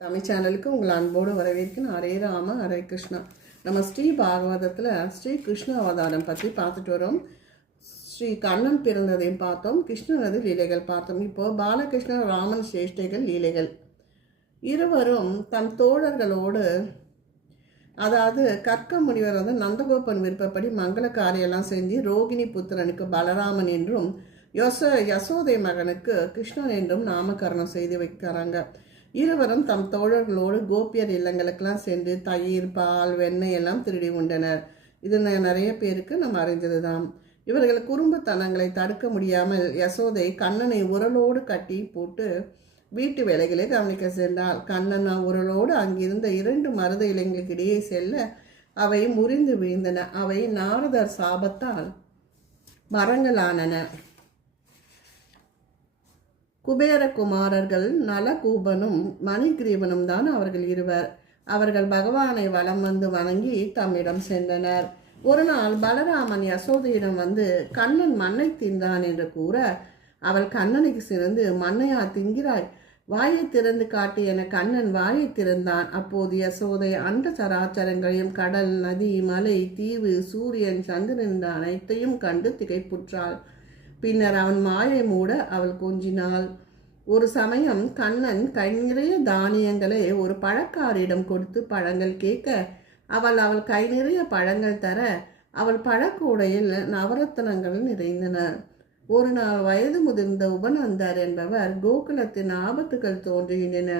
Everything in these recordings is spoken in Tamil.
தமிழ் சேனலுக்கு உங்கள் அன்போடு வரவேற்கிறேன். ஹரே ராம ஹரே கிருஷ்ணா. நம்ம ஸ்ரீ பாகவதத்தில் ஸ்ரீ கிருஷ்ண அவதாரம் பற்றி பார்த்துட்டு வரோம். ஸ்ரீ கண்ணன் பிறந்ததையும் பார்த்தோம், கிருஷ்ணனது லீலைகள் பார்த்தோம். இப்போது பாலகிருஷ்ணன் ராமன் சேஷ்டைகள் லீலைகள். இருவரும் தம் தோழர்களோடு, அதாவது கற்க முனிவர் நந்தகோபன் விருப்பப்படி மங்கள காரியெல்லாம் செஞ்சு ரோகிணி புத்திரனுக்கு பலராமன் என்றும் யசோதை மகனுக்கு கிருஷ்ணன் என்றும் நாமகரணம் செய்து வைக்கிறாங்க. இருவரும் தம் தோழர்களோடு கோபியர் இல்லங்களுக்கெல்லாம் சென்று தயிர், பால், வெண்ணெய் எல்லாம் திருடி உண்டனர். இது நிறைய பேருக்கு நம்ம அறிஞ்சது தான். இவர்கள் குறும்புத்தனங்களை தடுக்க முடியாமல் யசோதை கண்ணனை உரலோடு கட்டி போட்டு வீட்டு வேலைகளை கவனிக்க சென்றாள். கண்ணன் உரலோடு அங்கிருந்த 2 மருத இலைங்களுக்கு இடையே செல்ல அவை முறிந்து விழுந்தன. அவை நாரதர் சாபத்தால் மரங்களானன. குபேரகுமாரர்கள் நலகூபனும் மணிகிரீவனும் தான் அவர்கள் இருவர். அவர்கள் பகவானை வலம் வந்து வணங்கி தம்மிடம் சென்றனர். ஒரு நாள் பலராமன் யசோதையிடம் வந்து கண்ணன் மண்ணை தின்றான் என்று கூற, அவள் கண்ணனுக்கு சிறந்து, மண்ணையா தின்கிறாய்? வாயை திறந்து காட்டு என கண்ணன் வாயை திறந்தான். அப்போது யசோதை அண்ட சராச்சரங்களையும் கடல், நதி, மலை, தீவு, சூரியன், சந்திரன் என்ற அனைத்தையும் கண்டு திகைப்புற்றாள். பின்னர் அவன் மாயை மூட அவள் கொஞ்சினாள். ஒரு சமயம் கண்ணன் கை நிறைய தானியங்களை ஒரு பழக்காரிடம் கொடுத்து பழங்கள் கேட்க, அவள் கை நிறைய பழங்கள் தர அவள் பழக்கூடையில் நவரத்தனங்கள் நிறைந்தன. ஒரு நாள் வயது முதிர்ந்த உபநந்தர் என்பவர் கோகுலத்தின் ஆபத்துகள் தோன்றுகின்றன,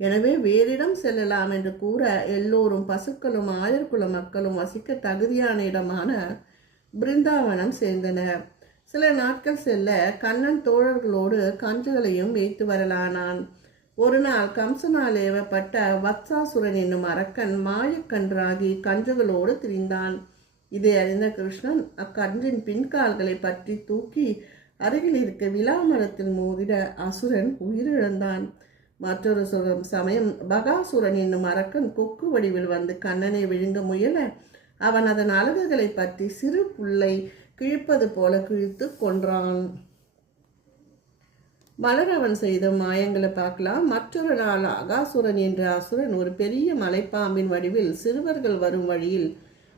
எனவே வேறிடம் செல்லலாம் என்று கூற எல்லோரும் பசுக்களும் ஆயர்குல மக்களும் வசிக்க தகுதியான இடமான பிருந்தாவனம் சேர்ந்தனர். சில நாட்கள் செல்ல கண்ணன் தோழர்களோடு கன்றுகளையும் வைத்து வரலானான். ஒரு நாள் கம்சனால் ஏவப்பட்ட வத்சாசுரன் என்னும் அரக்கன் மாயக்கன்றாகி கன்றுகளோடு திரிந்தான். இதை அறிந்த கிருஷ்ணன் அக்கன்றின் பின்கால்களை பற்றி தூக்கி அருகில் இருக்க விலாமரத்தில் மோதிட அசுரன் உயிரிழந்தான். மற்றொரு சமயம் பகாசுரன் என்னும் அரக்கன் கொக்கு வடிவில் வந்து கண்ணனை விழுங்க முயல அவன் அதன் அலகுகளை பற்றி சிறு புல்லை கிழிப்பது போல கிழித்து கொன்றான். மலரவன் செய்த மாயங்களை பார்க்கலாம். மற்றொரு நாள் அகாசுரன் என்ற அசுரன் ஒரு பெரிய மலைப்பாம்பின் வடிவில் சிறுவர்கள் வரும் வழியில்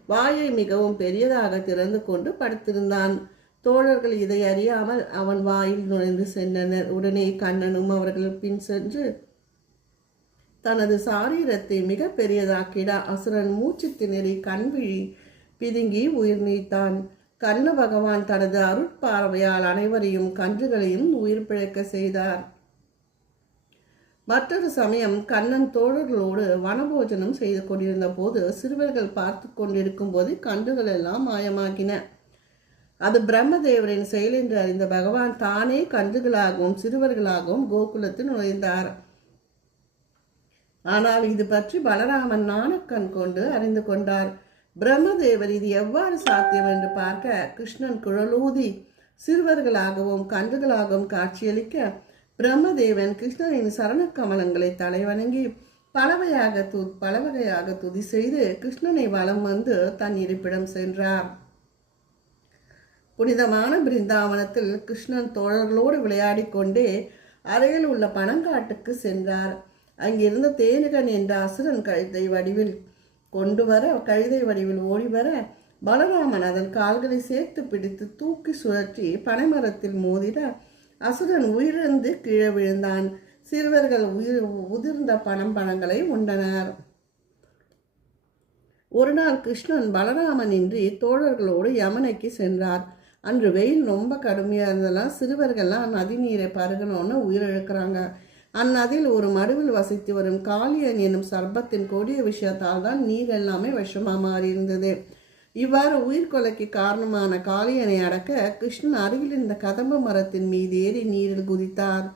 வாயை மிகவும் பெரியதாக திறந்து கொண்டு படுத்திருந்தான். தோழர்கள் இதை அறியாமல் அவன் வாயில் நுழைந்து சென்றனர். உடனே கண்ணனும் அவர்கள் பின் சென்று தனது சாரீரத்தை மிக பெரியதாக்கிட அசுரன் மூச்சு திணறி கண்விழி பிதுங்கி உயிர் நீத்தான். கண்ண பகவான் தனது அருட்பார்வையால் அனைவரையும் கன்றுகளையும் உயிர் பிழைக்க செய்தார். மற்றொரு சமயம் கண்ணன் தோழர்களோடு வனபோஜனம் செய்து கொண்டிருந்த போது சிறுவர்கள் பார்த்து கொண்டிருக்கும் போது கன்றுகள் எல்லாம் மாயமாகின. அது பிரம்மதேவரின் செயல் என்று அறிந்த பகவான் தானே கன்றுகளாகவும் சிறுவர்களாகவும் கோகுலத்தில் நுழைந்தார். ஆனால் இது பற்றி பலராமன் நாணக்கண் கொண்டு அறிந்து கொண்டார். பிரம்மதேவர் இது எவ்வாறு சாத்தியம் என்று பார்க்க கிருஷ்ணன் குழலூதி சிறுவர்களாகவும் கன்றுகளாகவும் காட்சியளிக்க பிரம்மதேவன் கிருஷ்ணனின் சரண கமலங்களை தலைவணங்கி பலவகையாக துதி செய்து கிருஷ்ணனை வலம் வந்து தன் இருப்பிடம் சென்றார். புனிதமான பிருந்தாவனத்தில் கிருஷ்ணன் தோழர்களோடு விளையாடி கொண்டே அருகில் உள்ள பனங்காட்டுக்கு சென்றார். அங்கிருந்த தேனுகன் என்ற அசுரன் கழுதை வடிவில் ஓடி வர பலராமன் அதன் கால்களை சேர்த்து பிடித்து தூக்கி சுழற்றி பனைமரத்தில் மோதிட அசுரன் உயிரிழந்து கீழே விழுந்தான். சிறுவர்கள் உதிர்ந்த பனங்களை உண்டனர். ஒரு நாள் கிருஷ்ணன் பலராமன் இன்றி தோழர்களோடு யமுனைக்கு சென்றார். அன்று வெயில் ரொம்ப கடுமையாக இருந்ததெல்லாம் சிறுவர்கள்லாம் நதி நீரை பருகணும்னு உயிரிழக்கிறாங்க. அந்நதியில் ஒரு மடுவில் வசித்து வரும் காளியன் என்னும் சர்பத்தின் கொடிய விஷயத்தால் தான் நீர் எல்லாமே விஷமாக மாறியிருந்தது. இவ்வாறு உயிர்கொலைக்கு காரணமான காளியனை அடக்க கிருஷ்ணன் அருகில் இருந்த கதம்ப மரத்தின் மீது ஏறி நீரில் குதித்தார்.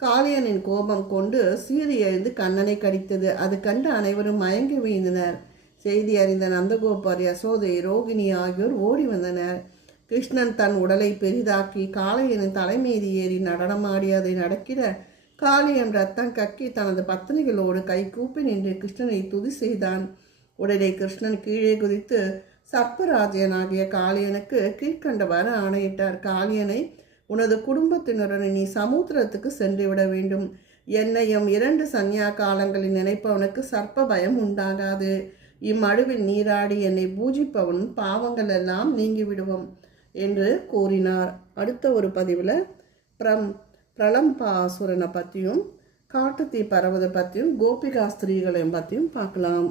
காளியனின் கோபம் கொண்டு சீறி எழுந்து கண்ணனை கடித்தது. அது கண்டு அனைவரும் மயங்கி வீழ்ந்தனர். செய்தி அறிந்த நந்தகோபர், யசோதை, ரோகிணி ஆகியோர் ஓடி வந்தனர். கிருஷ்ணன் தன் உடலை பெரிதாக்கி காளையனின் தலைமீது ஏறி நடனமாடி அதை நடக்கிற காளியன் ரத்தம் கக்கி தனது பத்தினிகளோடு கை கூப்பி நின்று கிருஷ்ணனை துதி செய்தான். உடனே கிருஷ்ணன் கீழே குதித்து சர்ப்பராஜனாகிய காளியனுக்கு கீழ்கண்டவாறு ஆணையிட்டார். காளியனை, உனது குடும்பத்தினருடன் நீ சமுத்திரத்துக்கு சென்று விட வேண்டும். என்னையும் 2 சன்னியா காலங்களில் நினைப்பவனுக்கு சர்ப்ப பயம் உண்டாகாது. இம்மடுவில் நீராடி என்னை பூஜிப்பவன் பாவங்கள் எல்லாம் நீங்கிவிடுவோம் என்று கூறினார். அடுத்த ஒரு பதிவில் பிரலம்பாசுரனை பற்றியும் காட்டுத்தீ பரவதை பற்றியும் கோபிகா ஸ்திரீகளையும் பற்றியும் பார்க்கலாம்.